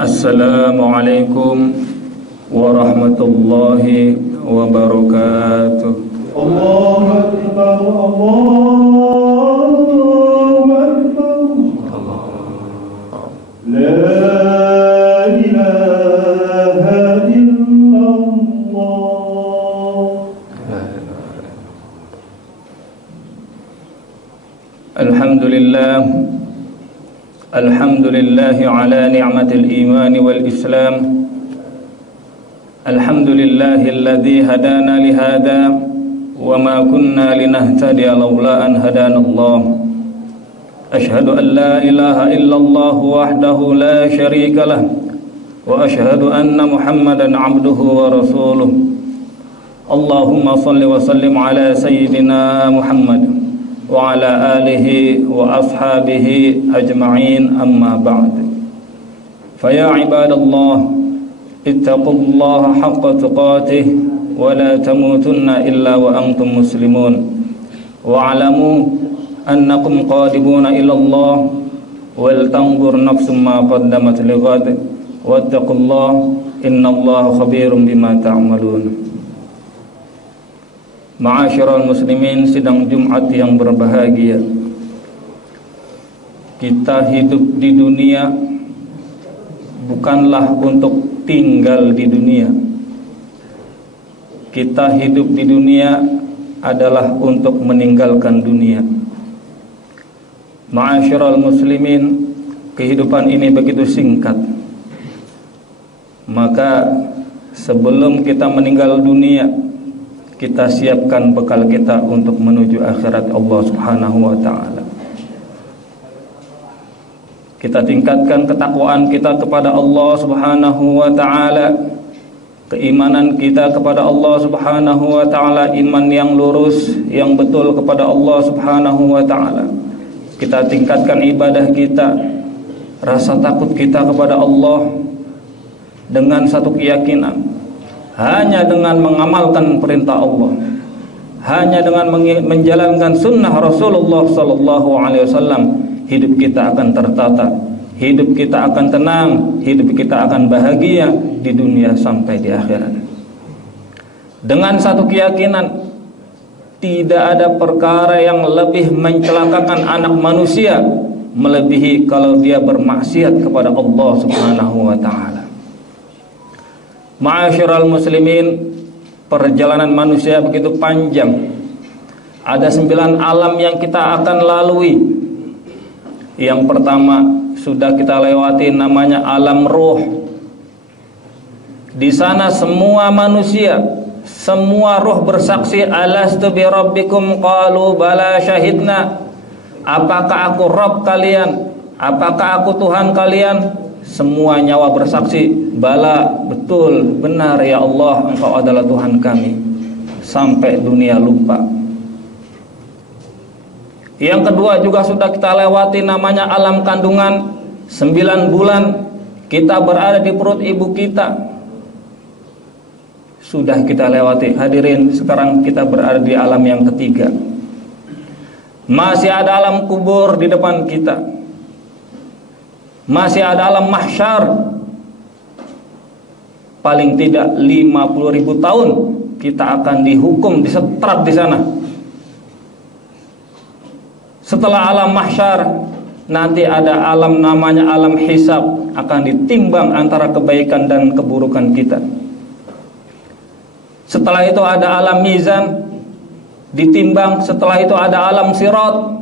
Assalamualaikum warahmatullahi wabarakatuh. Allahu Akbar, Allahu Akbar. La ilaha illallah. Alhamdulillah. Alhamdulillahi ala ni'matil iman wal islam. Alhamdulillahi alladhi hadana lihada wa ma kunna linahtadiya laula an hadana Allah. Ashhadu an la ilaha illallah wahdahu la sharika lah wa ashhadu anna Muhammadan abduhu wa rasuluh. Allahumma salli wa sallim ala sayyidina Muhammad wa ala alihi wa ashabihi ajma'in, amma ba'd. Faya ibadallah, ittaqullaha haqqa tuqatih wa la tamutunna illa wa antum muslimun. Wa alamu annakum qadibuna ila Allah wal tanzur nafsum ma qaddamat lighad wattaqullaha innallaha khabirum bima ta'malun. Ma'asyiral muslimin, sidang Jumat yang berbahagia. Kita hidup di dunia bukanlah untuk tinggal di dunia. Kita hidup di dunia adalah untuk meninggalkan dunia. Ma'asyiral muslimin, kehidupan ini begitu singkat. Maka sebelum kita meninggal dunia, kita siapkan bekal kita untuk menuju akhirat Allah Subhanahu wa ta'ala. Kita tingkatkan ketakwaan kita kepada Allah Subhanahu wa ta'ala, keimanan kita kepada Allah Subhanahu wa ta'ala, iman yang lurus, yang betul kepada Allah Subhanahu wa ta'ala. Kita tingkatkan ibadah kita, rasa takut kita kepada Allah dengan satu keyakinan, hanya dengan mengamalkan perintah Allah, hanya dengan menjalankan sunnah Rasulullah sallallahu alaihi wasallam, hidup kita akan tertata, hidup kita akan tenang, hidup kita akan bahagia di dunia sampai di akhirat. Dengan satu keyakinan, tidak ada perkara yang lebih mencelakakan anak manusia melebihi kalau dia bermaksiat kepada Allah Subhanahu wa ta'ala. Ma'asyiral muslimin, perjalanan manusia begitu panjang. Ada 9 alam yang kita akan lalui. Yang pertama sudah kita lewati, namanya alam ruh. Di sana semua manusia, semua ruh bersaksi, alastu bi rabbikum qalu bala syahidna. Apakah aku Rabb kalian? Apakah aku Tuhan kalian? Semua nyawa bersaksi, bala, betul, benar ya Allah, Engkau adalah Tuhan kami. Sampai dunia lupa. Yang kedua juga sudah kita lewati, namanya alam kandungan. 9 bulan kita berada di perut ibu kita, sudah kita lewati. Hadirin, sekarang kita berada di alam yang ketiga. Masih ada alam kubur di depan kita. Masih ada alam mahsyar. Paling tidak 50.000 tahun kita akan dihukum, disetrap di sana. Setelah alam mahsyar, nanti ada alam namanya alam hisab, akan ditimbang antara kebaikan dan keburukan kita. Setelah itu ada alam mizan, ditimbang. Setelah itu ada alam sirat,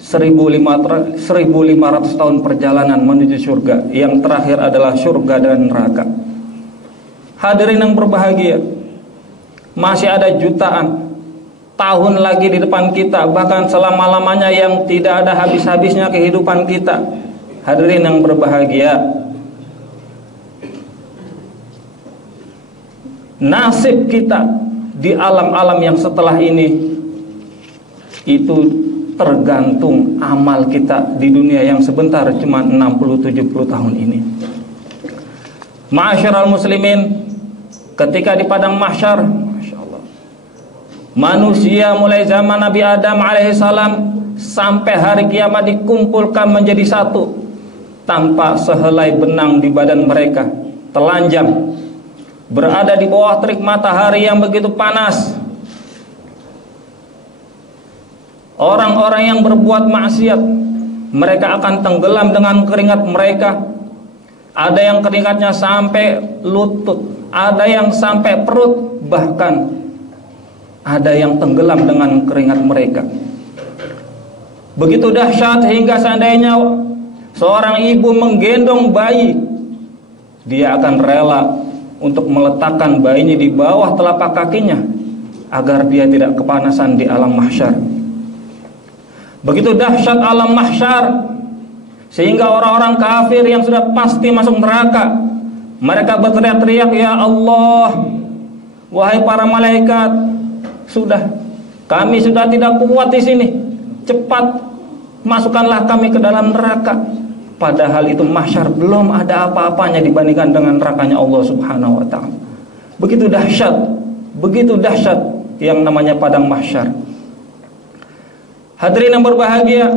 1500 tahun perjalanan menuju surga. Yang terakhir adalah surga dan neraka. Hadirin yang berbahagia, masih ada jutaan tahun lagi di depan kita, bahkan selama-lamanya yang tidak ada habis-habisnya kehidupan kita. Hadirin yang berbahagia, nasib kita di alam-alam yang setelah ini itu tergantung amal kita di dunia yang sebentar, cuma 60-70 tahun ini. Ma'asyiral muslimin, ketika di padang mahsyar, Masya Allah, manusia mulai zaman Nabi Adam alaihissalam sampai hari kiamat dikumpulkan menjadi satu. tanpa sehelai benang di badan mereka, telanjang, berada di bawah terik matahari yang begitu panas. Orang-orang yang berbuat maksiat, mereka akan tenggelam dengan keringat mereka. Ada yang keringatnya sampai lutut, ada yang sampai perut, bahkan ada yang tenggelam dengan keringat mereka. Begitu dahsyat hingga seandainya seorang ibu menggendong bayi, dia akan rela untuk meletakkan bayinya di bawah telapak kakinya agar dia tidak kepanasan di alam mahsyar. Begitu dahsyat alam mahsyar sehingga orang-orang kafir yang sudah pasti masuk neraka, mereka berteriak-teriak, "Ya Allah, wahai para malaikat, kami sudah tidak kuat di sini. Cepat masukkanlah kami ke dalam neraka." Padahal itu mahsyar belum ada apa-apanya dibandingkan dengan nerakanya Allah Subhanahu wa taala. Begitu dahsyat yang namanya padang mahsyar. Hadirin yang berbahagia,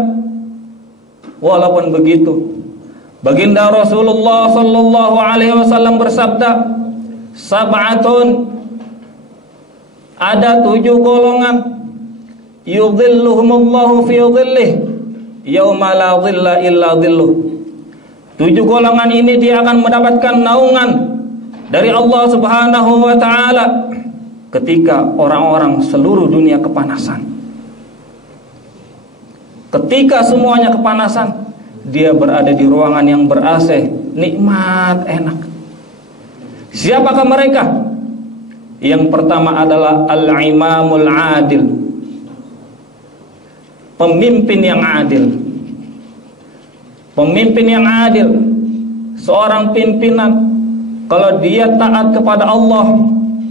walaupun begitu, baginda Rasulullah sallallahu alaihi wasallam bersabda, "Sab'atun," ada 7 golongan, yudhilluhumullahu fi dhillih yauma la dhilla illa dhilluh. 7 golongan ini dia akan mendapatkan naungan dari Allah Subhanahu wa taala ketika orang-orang seluruh dunia kepanasan. Ketika semuanya kepanasan, dia berada di ruangan yang ber-AC, nikmat, enak. Siapakah mereka? Yang pertama adalah al-imamul adil, pemimpin yang adil. Pemimpin yang adil, seorang pimpinan, kalau dia taat kepada Allah,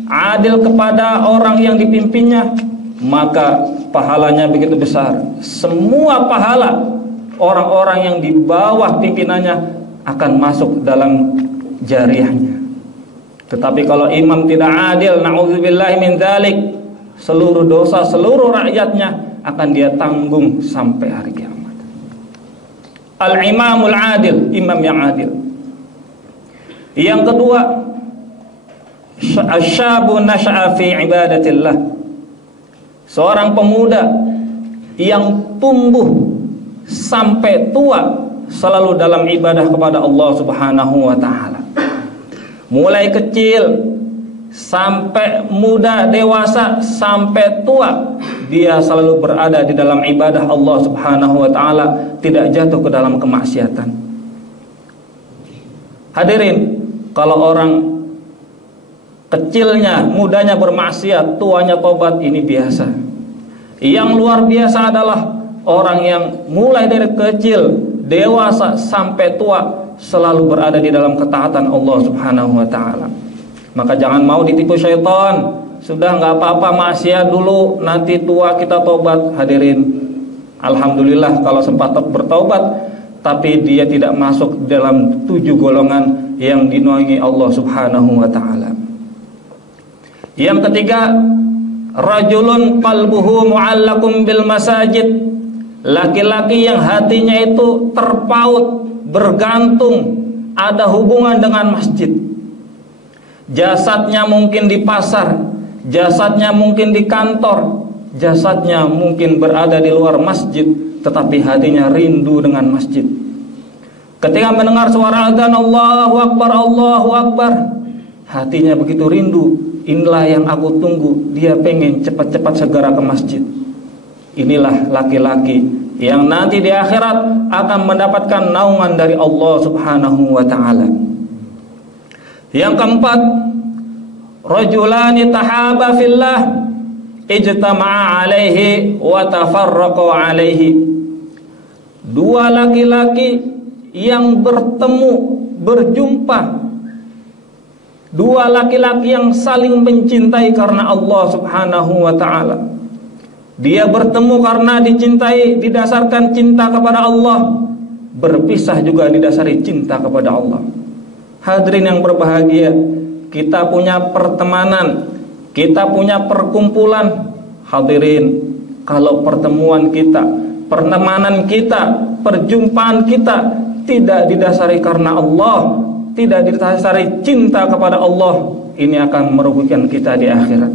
adil kepada orang yang dipimpinnya, maka pahalanya begitu besar. Semua pahala orang-orang yang di bawah pimpinannya akan masuk dalam jariyahnya. Tetapi kalau imam tidak adil, na'udzubillahi min dzalik, seluruh dosa seluruh rakyatnya akan dia tanggung sampai hari kiamat. Al-imamul adil, imam yang adil. Yang kedua, asyabu nasha'a fi ibadatillah, seorang pemuda yang tumbuh sampai tua selalu dalam ibadah kepada Allah Subhanahu wa taala. Mulai kecil sampai muda, dewasa, sampai tua, dia selalu berada di dalam ibadah Allah Subhanahu wa taala, tidak jatuh ke dalam kemaksiatan. Hadirin, kalau orang kecilnya, mudanya bermaksiat, tuanya tobat, ini biasa. Yang luar biasa adalah orang yang mulai dari kecil, dewasa sampai tua selalu berada di dalam ketaatan Allah Subhanahu wa taala. Maka jangan mau ditipu syaitan. Sudah nggak apa-apa maksiat dulu, nanti tua kita tobat. Hadirin, alhamdulillah kalau sempat bertobat, tapi dia tidak masuk dalam 7 golongan yang dinaungi Allah Subhanahu wa taala. Yang ketiga, rajulun qalbuhu mu'allaqun bil masajid, laki-laki yang hatinya itu terpaut, bergantung, ada hubungan dengan masjid. Jasadnya mungkin di pasar, jasadnya mungkin di kantor, jasadnya mungkin berada di luar masjid, tetapi hatinya rindu dengan masjid. Ketika mendengar suara azan Allahu Akbar, Allahu Akbar, hatinya begitu rindu. Inilah yang aku tunggu. Dia pengen cepat-cepat segera ke masjid. Inilah laki-laki yang nanti di akhirat akan mendapatkan naungan dari Allah Subhanahu wa ta'ala. Yang keempat, rajulani tahaba fillah ijtama'a alaihi wa tafarraqa alaihi. 2 laki-laki yang bertemu, berjumpa, 2 laki-laki yang saling mencintai karena Allah Subhanahu wa ta'ala. Dia bertemu karena dicintai, didasarkan cinta kepada Allah. Berpisah juga didasari cinta kepada Allah. Hadirin yang berbahagia, kita punya pertemanan, kita punya perkumpulan. Hadirin, kalau pertemuan kita, pertemanan kita, perjumpaan kita tidak didasari karena Allah, tidak didasari cinta kepada Allah, ini akan merugikan kita di akhirat.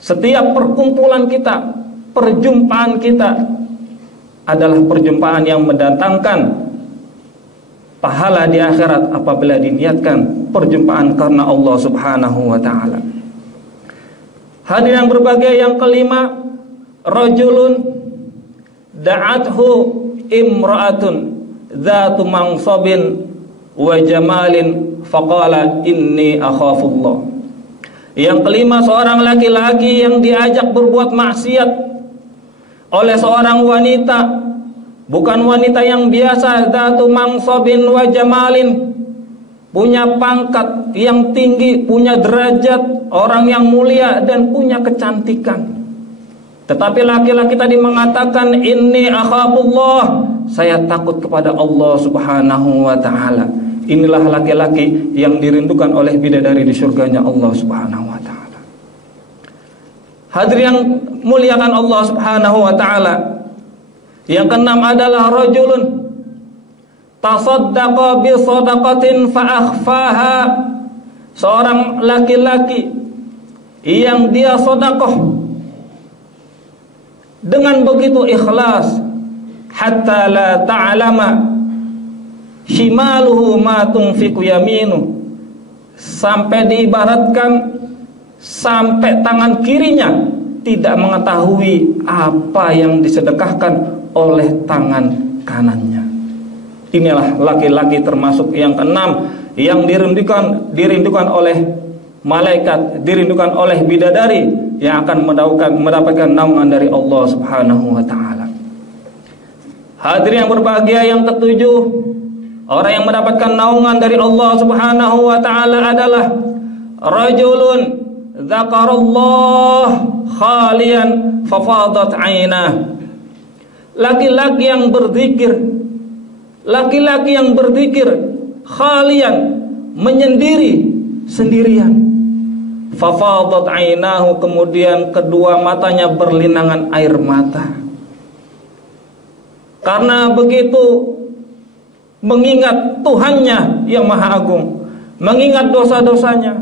Setiap perkumpulan kita, perjumpaan kita adalah perjumpaan yang mendatangkan pahala di akhirat apabila diniatkan perjumpaan karena Allah Subhanahu wa taala. Hadirin yang berbahagia, yang kelima, rajulun da'athu imra'atun dzatu mansabin wa jamalin faqala inni akhafullah. Yang kelima, seorang laki-laki yang diajak berbuat maksiat oleh seorang wanita, bukan wanita yang biasa, dzatu mansabin wa jamalin, punya pangkat yang tinggi, punya derajat, orang yang mulia dan punya kecantikan. Tetapi laki-laki tadi mengatakan inni akhafullah, saya takut kepada Allah Subhanahu wa taala. Inilah laki-laki yang dirindukan oleh bidadari di surganya Allah Subhanahu wa taala. Hadirin yang muliakan Allah Subhanahu wa taala, yang keenam adalah rajulun tasaddaqa bi shadaqatin fa akhfaha. Seorang laki-laki yang dia sedekah dengan begitu ikhlas, hatta la ta'lama shimaluhu ma tunfiqu yaminu, sampai diibaratkan sampai tangan kirinya tidak mengetahui apa yang disedekahkan oleh tangan kanannya. Inilah laki-laki termasuk yang keenam yang dirindukan oleh malaikat, dirindukan oleh bidadari yang akan mendapatkan naungan dari Allah Subhanahu wa taala. Hadirin yang berbahagia, yang ketujuh, orang yang mendapatkan naungan dari Allah Subhanahu wa taala adalah rajulun dzakarallah khalian fafadat 'ainah. Laki-laki yang berzikir, laki-laki yang berzikir khalian, menyendiri, sendirian. Fafadat 'ainahu, kemudian kedua matanya berlinangan air mata. Karena begitu mengingat Tuhannya yang Maha Agung, mengingat dosa-dosanya.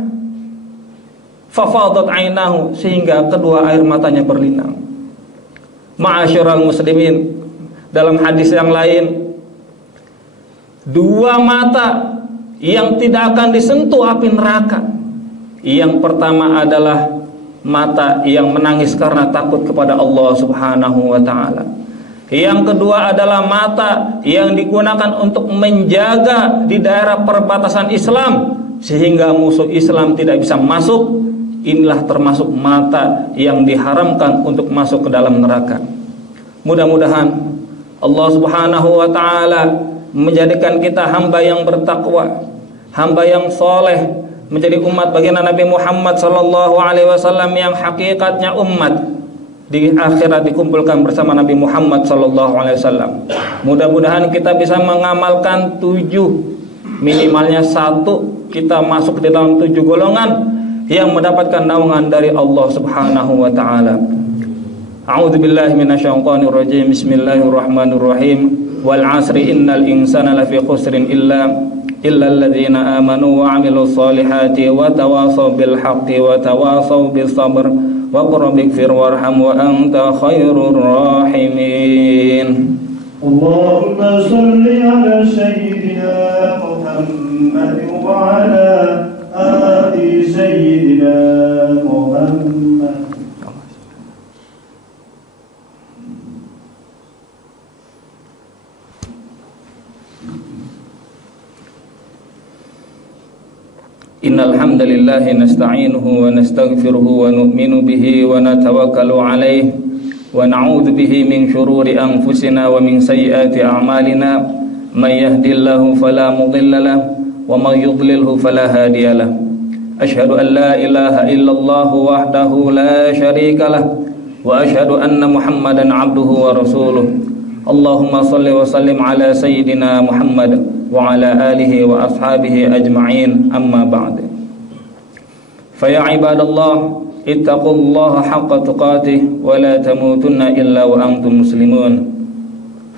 Fafadat 'ainahu, sehingga kedua air matanya berlinang. Ma'asyiral muslimin, dalam hadis yang lain, dua mata yang tidak akan disentuh api neraka. Yang pertama adalah mata yang menangis karena takut kepada Allah Subhanahu wa taala. Yang kedua adalah mata yang digunakan untuk menjaga di daerah perbatasan Islam sehingga musuh Islam tidak bisa masuk. Inilah termasuk mata yang diharamkan untuk masuk ke dalam neraka. Mudah-mudahan Allah Subhanahu wa taala menjadikan kita hamba yang bertakwa, hamba yang soleh, menjadi umat baginda Nabi Muhammad sallallahu alaihi wasallam yang hakikatnya umat di akhirat dikumpulkan bersama Nabi Muhammad sallallahu alaihi wasallam. Mudah-mudahan kita bisa mengamalkan 7, minimalnya 1, kita masuk di dalam 7 golongan yang mendapatkan naungan dari Allah Subhanahu wa taala. A'udzu billahi minasyaitonir rajim. Bismillahirrahmanirrahim. Wal 'asri innal insana lafi khusrin illa alladzina amanu wa 'amilus solihati wa tawasaw bil haqqi wa tawasaw bis sabr wa qur bighfir warham wa anta khairur rahimin. Allahumma salli ala sayyidina Muhammad wa ala ali sayyidina Muhammad. Innal hamdalillah nasta'inuhu wa nastaghfiruhu wa nu'minu bihi wa natawakkalu alayhi wa na'udzu bihi min shururi anfusina wa min sayyiati a'malina. May yahdihillahu fala mudilla lahu wa may yudlilhu fala hadiya lahu. Asyhadu an la ilaha illallah wahdahu la syarika lahu wa asyhadu anna Muhammadan 'abduhu wa rasuluh. Allahumma shalli wa sallim ala sayyidina Muhammad wa ala alihi wa ashabihi ajma'in, amma ba'd. Fa ya ibadallah, ittaqullaha haqqa tuqatih wa la tamutunna illa wa antum muslimun.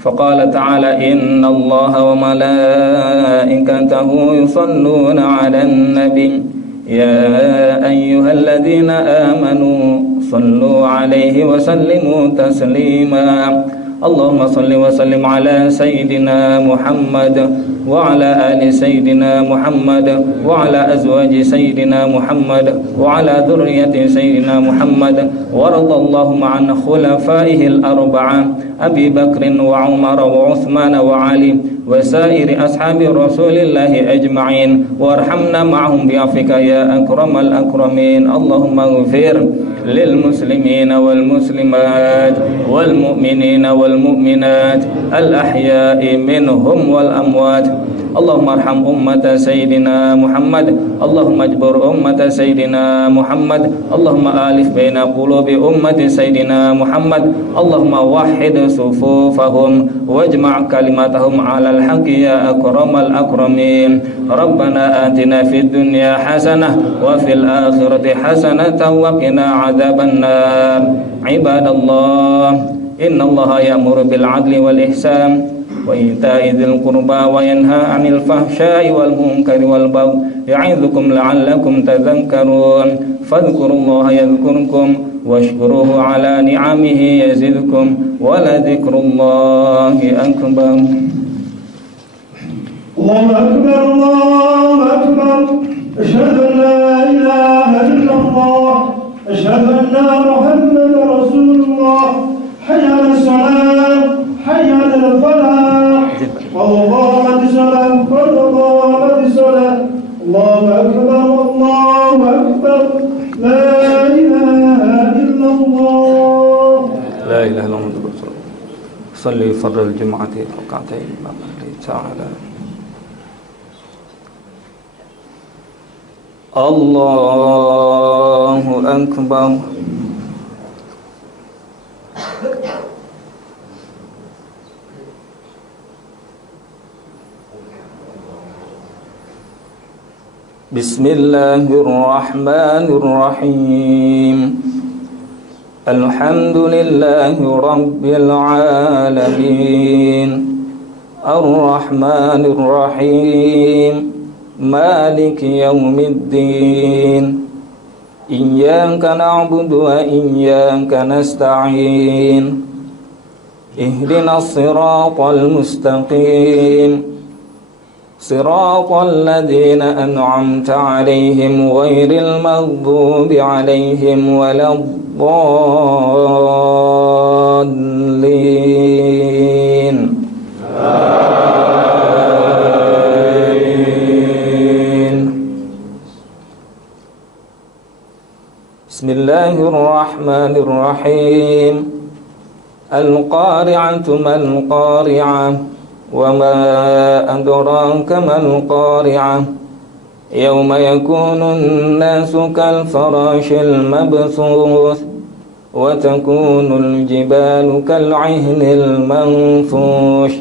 فقال تعالى إن الله وملائكته يصلون على النبي يا أيها الذين آمنوا صلوا عليه وسلموا تسليما اللهم صل وسلم على سيدنا محمد وعلى آل سيدنا محمد وعلى أزواج سيدنا محمد وعلى ذرية سيدنا محمد وارض اللهم عن خلفائه الأربعة أبي بكر وعمر وعثمان وعلي وسائر أصحاب رسول الله أجمعين وارحمنا معهم بعفوك يا أكرم الأكرمين اللهم اغفر للمسلمين والمسلمات والمؤمنين والمؤمنات الأحياء منهم والأموات اللهم ارحم أمة سيدنا محمد اللهم اجبر أمة سيدنا محمد اللهم آلف بين قلوب أمة سيدنا محمد اللهم وحد صفوفهم واجمع كلمتهم على الحق يا أكرم الأكرمين ربنا آتنا في الدنيا حسنة وفي الآخرة حسنة وقنا عذاب النار عباد الله إن الله يأمر بالعدل والإحسان وإيتاء ذي القربى وينهى عن الفحشاء والمنكر والبغي يعظكم لعلكم تذكرون فاذكروا الله يذكركم واشكروه على نعمه يزدكم ولذكر الله أكبر الله أكبر الله أكبر أشهد أن لا إله إلا الله أشهد أن محمدا رسول الله حي على الصلاة حي على الفلاح وقامت الصلاة قد قامت الصلاة الله أكبر الله أكبر لا إله إلا الله لا إله إلا الله صلي فرض الجمعة ركعتين مع الله تعالى الله أكبر بسم الله الرحمن الرحيم الحمد لله رب العالمين الرحمن الرحيم مالك يوم الدين إياك نعبد وإياك نستعين اهدنا الصراط المستقيم صراط الذين أنعمت عليهم غير المغضوب عليهم ولا الضالين آمين بسم الله الرحمن الرحيم القارعة ما القارعة وما أدراك ما القارعة يوم يكون الناس كالفراش المبثوث وتكون الجبال كالعهن المنفوش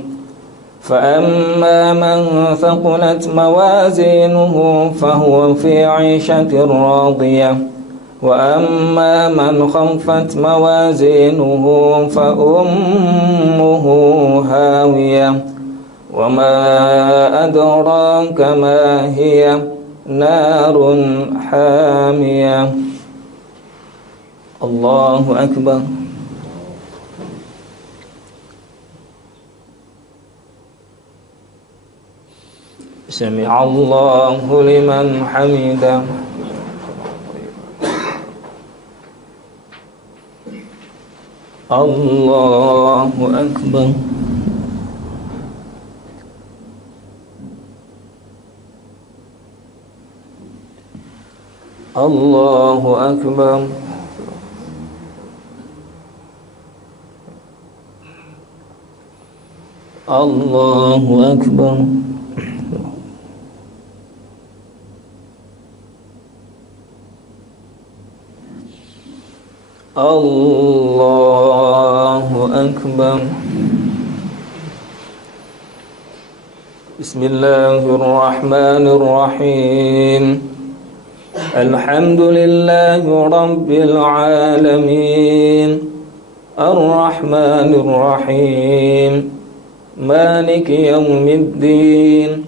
فأما من ثقلت موازينه فهو في عيشة راضية وأما من خفت موازينه فأمه هاوية وما أدراك ما هي نار حامية الله أكبر سمع الله لمن حمده الله أكبر الله أكبر الله أكبر الله أكبر بسم الله الرحمن الرحيم الحمد لله رب العالمين الرحمن الرحيم مالك يوم الدين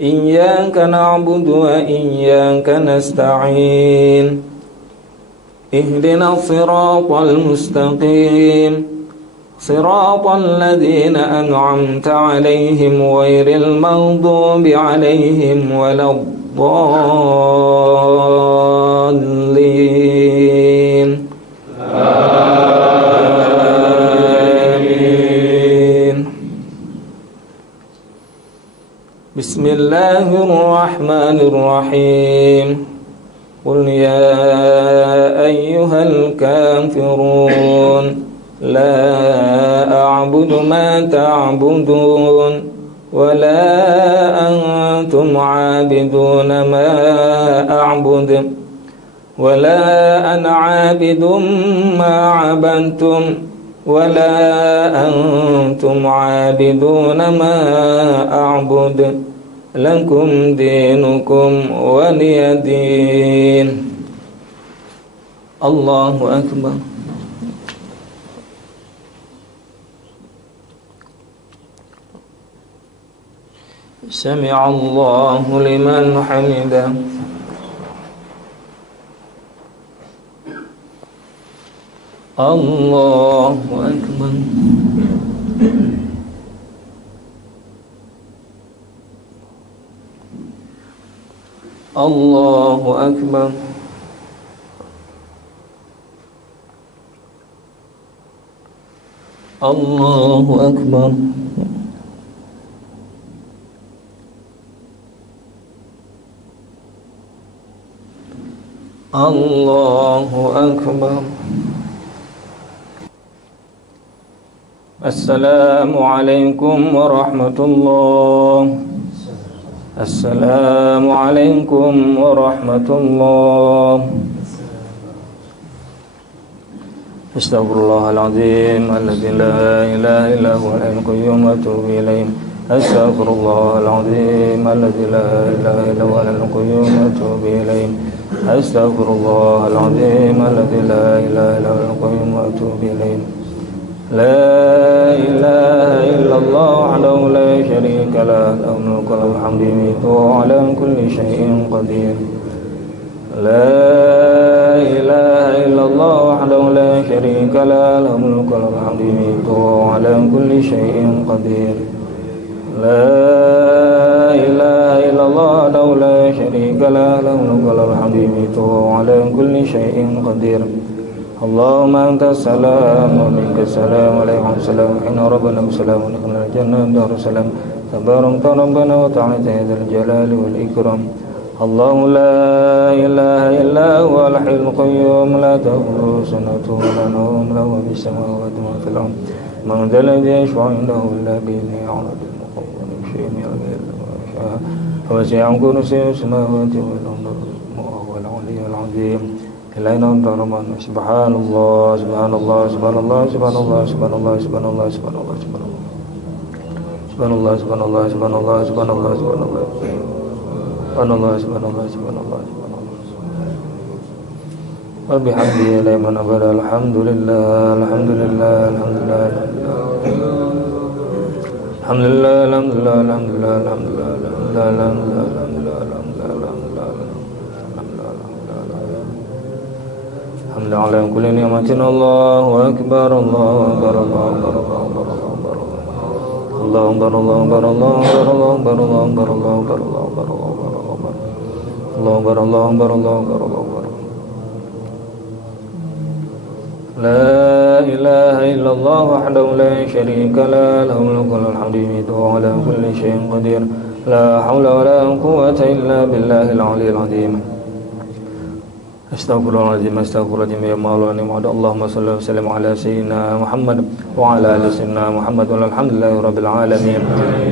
إياك نعبد وإياك نستعين اهدنا الصراط المستقيم صراط الذين أنعمت عليهم غير المغضوب عليهم ولا الضالين آمين. بسم الله الرحمن الرحيم. قل يا أيها الكافرون لا أعبد ما تعبدون ولا أنتم عابدون ما أعبد ولا أنا عابد ما عبدتم ولا أنتم عابدون ما أعبد لكم دينكم ولي دين. الله أكبر. سمع الله لمن حمده. الله أكبر. الله أكبر. الله أكبر. الله أكبر. السلام عليكم ورحمة الله. السلام عليكم ورحمة الله. استغفر الله العظيم الذي لا إله إلا هو الحي القيوم وأتوب إليه. استغفر الله العظيم الذي لا إله إلا هو الحي القيوم وأتوب إليه. استغفر الله العظيم الذي لا إله إلا هو الحي القيوم وأتوب إليه. لا إله إلا الله وحده لا شريك له له الملك وله الحمد وهو على كل شيء قدير. لا إله إلا الله وحده لا شريك له له الملك وله الحمد وهو على كل شيء قدير. لا إله إلا الله وحده لا شريك له له الملك وله الحمد وهو على كل شيء قدير. اللهم أنت السلام ومنك السلام عليكم السلام حين ربنا بسلام ونقلنا الجنة دار السلام تبارك ربنا وتعالى ذا الجلال والإكرام. الله لا إله إلا هو الحي القيوم لا تأخذه سنة ولا نوم له في السماوات وما في الأرض من ذا الذي يشفع عنده إلا بإذنه يعلم المقوم شيء من غير وسع كرسيه السماوات والأرض وهو العلي العظيم. إلينا ربنا. سبحان الله سبحان الله سبحان الله سبحان الله سبحان الله سبحان الله سبحان الله سبحان الله سبحان الله سبحان الله سبحان الله سبحان الله سبحان الله سبحان الله سبحان الله وبحمده لمن أبدا. الحمد لله الحمد لله الحمد لله الحمد لله الحمد لله الحمد لله الحمد لله الحمد لله الحمد على كل نعمة. الله أكبر الله أكبر الله أكبر الله أكبر الله أكبر الله أكبر الله أكبر الله أكبر الله أكبر الله أكبر الله أكبر الله أكبر الله أكبر الله أكبر. لا إله إلا الله وحده لا شريك له له الملك وله الحمد وهو على كل شيء قدير. لا حول ولا قوة إلا بالله العلي العظيم. Astagfirullahaladzim, astagfirullahaladzim ya maulana muhammad. Allahumma salli wa sallim ala sayyidina Muhammad wa ala ali sayyidina Muhammad walhamdulillahi rabbil alamin.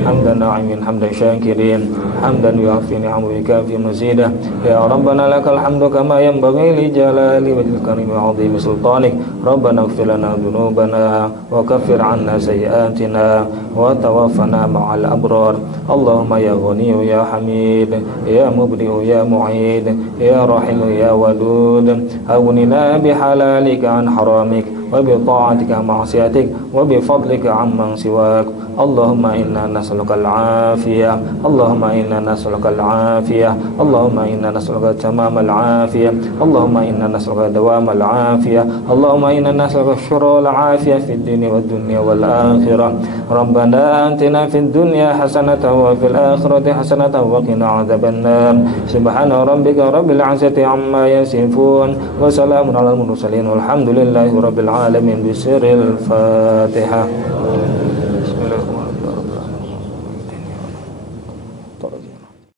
Hamdan na'imin, hamdan syakirin, hamdan yu'afi ni'amu bikafi mazidah. Ya Rabbana lakal hamdu kama yanbaghi li jalali wajhil karim wa 'azimi sultanik. Rabbana ighfir lana dhunubana wa kaffir 'anna sayyi'atina wa tawaffana ma'al abrar. Allahumma ya Ghani ya Hamid ya Mubdi ya Mu'id ya Rahim ya Wadud. أغننا بحلالك عن حرامك وبطاعتك عن معصيتك وبفضلك عمن سواك. اللهم إنا نسألك العافية، اللهم إنا نسألك العافية، اللهم إنا نسألك تمام العافية، اللهم إنا نسألك دوام العافية، اللهم إنا نسألك الشر والعافية في الدين والدنيا والآخرة. ربنا آتنا في الدنيا حسنة وفي الآخرة حسنة وقنا عذاب النار. سبحان ربك رب العزة عما يصفون وسلام على المرسلين والحمد لله رب العالمين. بسر الفاتحة.